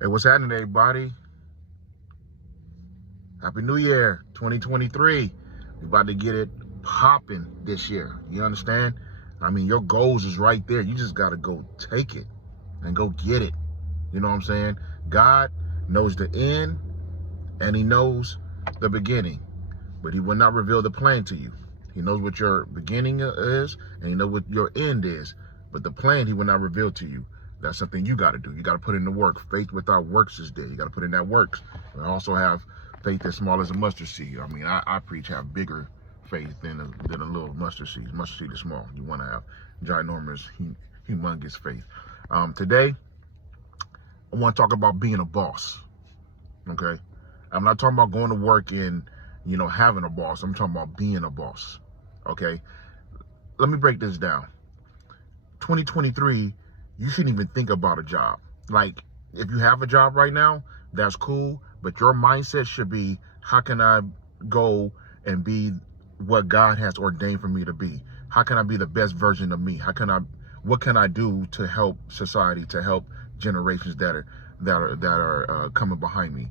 Hey, what's happening, everybody? Happy New Year, 2023. We're about to get it popping this year. You understand? I mean, your goals is right there. You just got to go take it and go get it. You know what I'm saying? God knows the end and he knows the beginning, but he will not reveal the plan to you. He knows what your beginning is and he knows what your end is, but the plan he will not reveal to you. That's something you got to do. You got to put in the work. Faith without works is dead. You got to put in that works. And also have faith as small as a mustard seed. I mean, I preach have bigger faith than a little mustard seed. Mustard seed is small. You want to have ginormous, humongous faith. Today, I want to talk about being a boss. Okay? I'm not talking about going to work and, having a boss. I'm talking about being a boss. Okay? Let me break this down. 2023, you shouldn't even think about a job. Like, if you have a job right now, that's cool, but your mindset should be, how can I go and be what God has ordained for me to be? How can I be the best version of me? What can I do to help society, to help generations that are coming behind me?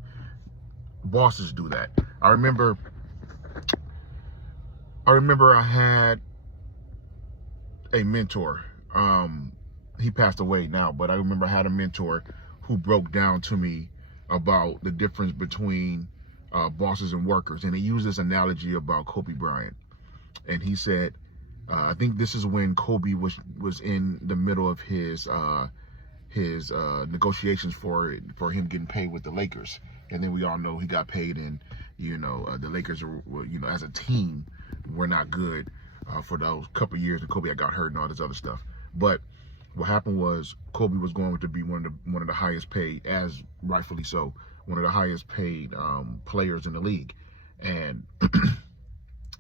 Bosses do that. I remember I had a mentor. He passed away now, but I remember I had a mentor who broke down to me about the difference between bosses and workers. And he used this analogy about Kobe Bryant. And he said, I think this is when Kobe was in the middle of his negotiations for him getting paid with the Lakers. And then we all know he got paid, and the Lakers were as a team were not good for those couple of years, and Kobe got hurt and all this other stuff. But what happened was Kobe was going to be one of the highest paid, as rightfully so, one of the highest paid players in the league, and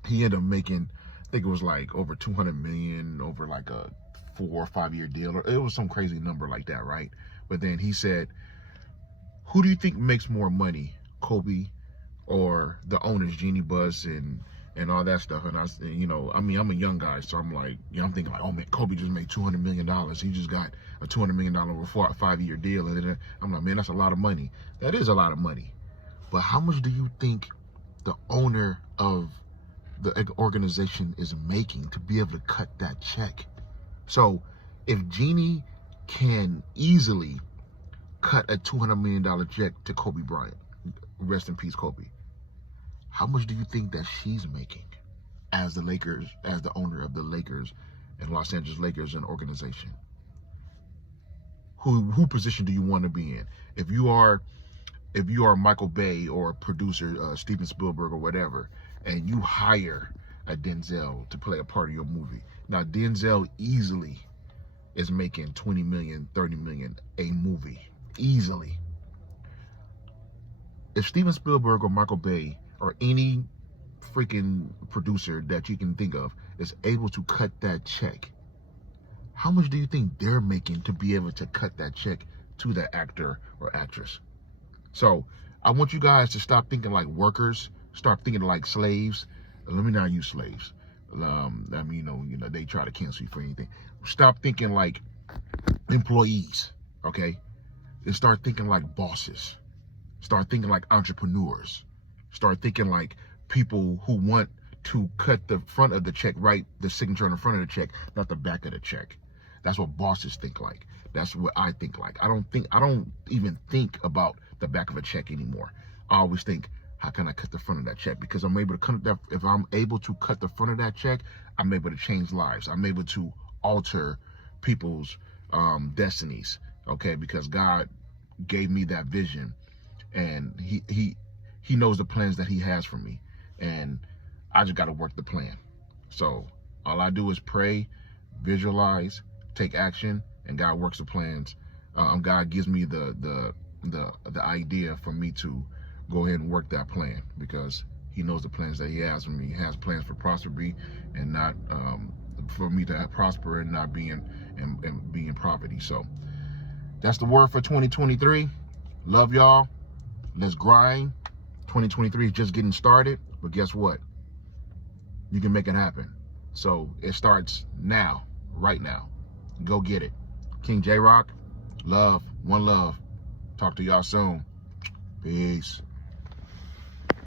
he ended up making, I think it was like over 200 million over like a 4 or 5 year deal, or it was some crazy number like that, right? But then he said, who do you think makes more money, Kobe or the owners, Jeannie Buss and all that stuff? And I'm a young guy, so I'm like, I'm thinking like, oh man, Kobe just made $200 million. He just got a $200 million over 5 year deal. And then I'm like, man, that's a lot of money. That is a lot of money. But how much do you think the owner of the organization is making to be able to cut that check? So if Jeannie can easily cut a $200 million check to Kobe Bryant, rest in peace, Kobe, how much do you think that she's making as the owner of the Lakers and Los Angeles Lakers, an organization? Who position do you want to be in? If you are Michael Bay or producer Steven Spielberg or whatever, and you hire a Denzel to play a part of your movie. Now Denzel easily is making 20 million, 30 million a movie. Easily. If Steven Spielberg or Michael Bay or any freaking producer that you can think of is able to cut that check, how much do you think they're making to be able to cut that check to that actor or actress? So I want you guys to stop thinking like workers, start thinking like slaves. Let me not use slaves. They try to cancel you for anything. Stop thinking like employees, okay? And start thinking like bosses. Start thinking like entrepreneurs. Start thinking like people who want to cut the front of the check, write the signature on the front of the check, not the back of the check. That's what bosses think like. That's what I think like. I don't even think about the back of a check anymore. I always think, how can I cut the front of that check? Because I'm able to cut that. If I'm able to cut the front of that check, I'm able to change lives. I'm able to alter people's destinies. Okay, because God gave me that vision, and He knows the plans that He has for me, and I just got to work the plan. So all I do is pray, visualize, take action, and God works the plans. God gives me the idea for me to go ahead and work that plan, because He knows the plans that He has for me. He has plans for prosperity and not for me to prosper and not be in poverty. So that's the word for 2023. Love y'all. Let's grind. 2023 is just getting started, but guess what? You can make it happen. So it starts now, right now. Go get it. King J Rock, love, one love. Talk to y'all soon. Peace.